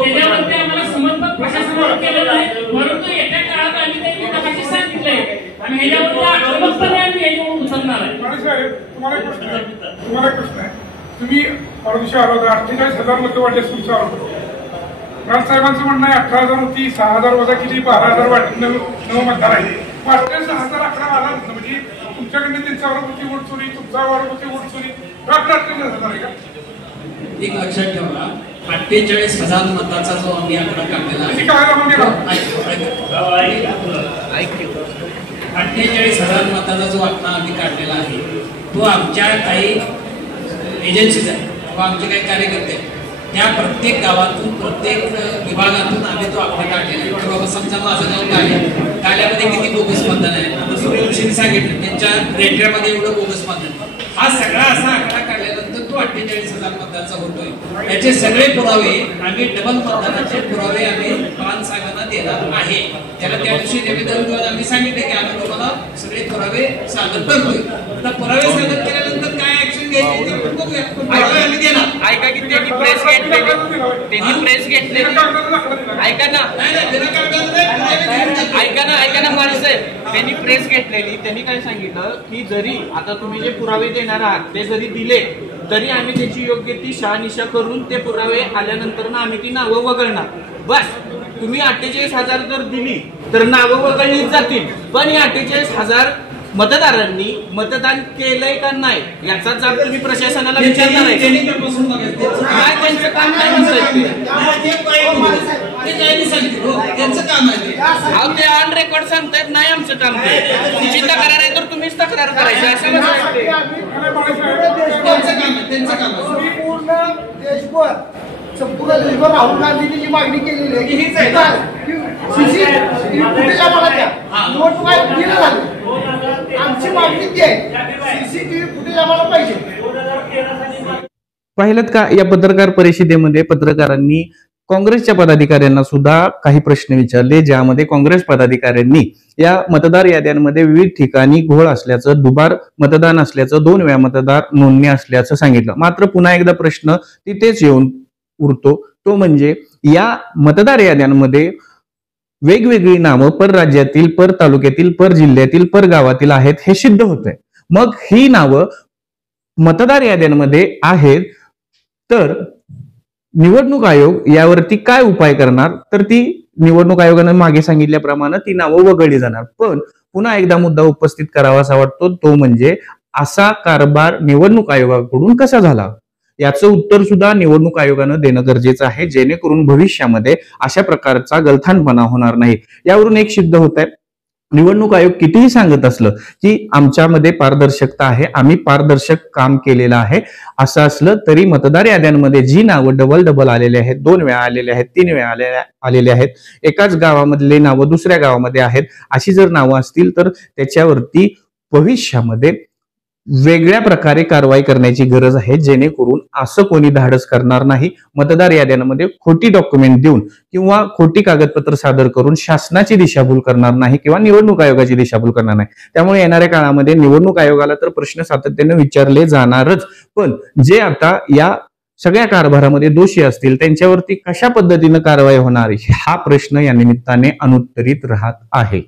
त्याच्यावरती आम्हाला समर्पक प्रशासनावर केलेलं आहे. परंतु येत्या काळात आम्ही काही मुद्दामाशी सांगितलंय आणि ह्याच्यावरती आक्रमकपणे आम्ही याच्यावर उचलणार आहे. तुम्हाला एक प्रश्न आहे, तुम्ही परदेशी आलो 48,000 मतं वाटले तुमचा आरोप. साहेबांचं म्हणणं आहे 18,000 होती, 6,000 वजा केली, 12,000 वाटली, 9 मतदार आहे. वाटले 6,000 आकडा आला म्हणजे तुमच्याकडनं त्यांच्या आरोपची वोट चोरी, तुमचा आरोपची वोट चोरी, 48,000 आहे का? एक लक्षात ठेवा, 48,000 मताचा जो आम्ही आकडा काढलेला आहे, 48,000 मताचा जो आकडा आम्ही काढलेला आहे तो आमच्या काही एजन्सीज आहे किंवा आमचे काही कार्यकर्ते आहेत, त्या प्रत्येक गावातून प्रत्येक विभागातून आम्ही तो आकडा काढलेला आहे. बाबा समजा माझं गाव काल्यामध्ये किती बोगस मतदान आहे, सुरेश सांगितलं त्यांच्या रेट्यामध्ये एवढं बोगस मतदान, हा सगळा असा आकडा काढल्यानंतर तो 48,000 मतदानाचा होतोय. याचे सगळे पुरावे आम्ही डबल मतदानाचे पुरावे आम्ही प्रांत साहेबांना देणार आहे. त्याला त्या दिवशी निवेदन आम्ही सांगितले की आम्ही तुम्हाला सगळे पुरावे सादर करतोय. आता पुरावे सादर केल्यानंतर काय ऍक्शन घ्यायची ते बघूया, पुरावे आम्ही देणार. ऐका की त्यांनी प्रेस घेतलेली, ऐका ना माणसाहेब, त्यांनी प्रेस घेतलेली, त्यांनी काय सांगितलं की जरी आता तुम्ही जे पुरावे देणार आहात ते जरी दिले तरी आम्ही त्याची योग्य ती शहानिशा करून ते पुरावे आल्यानंतर ना आम्ही ती नावं वगळणार. बस तुम्ही 48,000 जर दिली तर नावं वगळली जातील, पण या 48,000 मतदारांनी मतदान केलंय का नाही याचा जर तुम्ही प्रशासनाला विचारणार आहे, त्यांचं काम काय त्यांचं काम आहे ते ऑन रेकॉर्ड सांगतायत नाही आमचं काम ते. तुमची तक्रार आहे तर तुम्हीच तक्रार करायची असं त्यांचं काम आहे. पूर्ण देशभर संपूर्ण देशभर राहुल गांधींनी जी मागणी केलेली आहे की हीच आहे फुटेज आम्हाला द्या, निवडणूक आयोग दिलं झालं, आमची मागणी ती आहे CCTV फुटेज आम्हाला पाहिजे. पाहिलं का, या पत्रकार परिषदेमध्ये पत्रकारांनी काँग्रेसच्या पदाधिकाऱ्यांना सुद्धा काही प्रश्न विचारले, ज्यामध्ये काँग्रेस पदाधिकाऱ्यांनी या मतदार याद्यांमध्ये विविध ठिकाणी घोळ असल्याचं, दुबार मतदान असल्याचं, 2 वेळा मतदार नोंदणी असल्याचं सांगितलं. मात्र पुन्हा एकदा प्रश्न तिथेच येऊन उरतो, तो म्हणजे या मतदार याद्यांमध्ये वेगवेगळी नावं पर राज्यातील, पर तालुक्यातील, पर जिल्ह्यातील, पर गावातील आहेत हे सिद्ध होतंय. मग ही नावं मतदार याद्यांमध्ये आहेत, तर निवडणूक आयोग यावरती काय उपाय करणार? तर ती निवडणूक आयोगानं मागे सांगितल्याप्रमाणे ती नावं वगळली जाणार. पण पुन्हा एकदा मुद्दा उपस्थित करावासा वाटतो, तो म्हणजे असा कारभार निवडणूक आयोगाकडून कसा झाला, याचं उत्तर सुद्धा निवडणूक आयोगानं देणं गरजेचं आहे, जेणेकरून भविष्यामध्ये अशा प्रकारचा गलथानपणा होणार नाही. यावरून एक सिद्ध होत आहे, निवडणूक आयोग कितीही सांगत असलं की आमच्यामध्ये पारदर्शकता आहे, आम्ही पारदर्शक काम केलेलं आहे, असं असलं तरी मतदार याद्यांमध्ये जी नावं डबल आलेले आहेत, 2 वेळा आलेले आहेत, 3 वेळा आलेले आहेत, एकाच गावामधले नावं दुसऱ्या गावामध्ये आहेत, अशी जर नावं असतील तर त्याच्यावरती भविष्यामध्ये वेगळ्या प्रकारे कारवाई करण्याची गरज आहे, जेणेकरून असं कोणी धाडस करणार नाही, मतदार याद्यांमध्ये खोटी डॉक्युमेंट देऊन किंवा खोटी कागदपत्र सादर करून शासनाची दिशाभूल करणार नाही किंवा निवडणूक आयोगाची दिशाभूल करणार नाही. त्यामुळे येणाऱ्या काळामध्ये निवडणूक आयोगाला तर प्रश्न सातत्याने विचारले जाणारच, पण जे आता या सगळ्या कारभारामध्ये दोषी असतील त्यांच्यावरती कशा पद्धतीनं कारवाई होणार हा प्रश्न या निमित्ताने अनुत्तरित राहत आहे.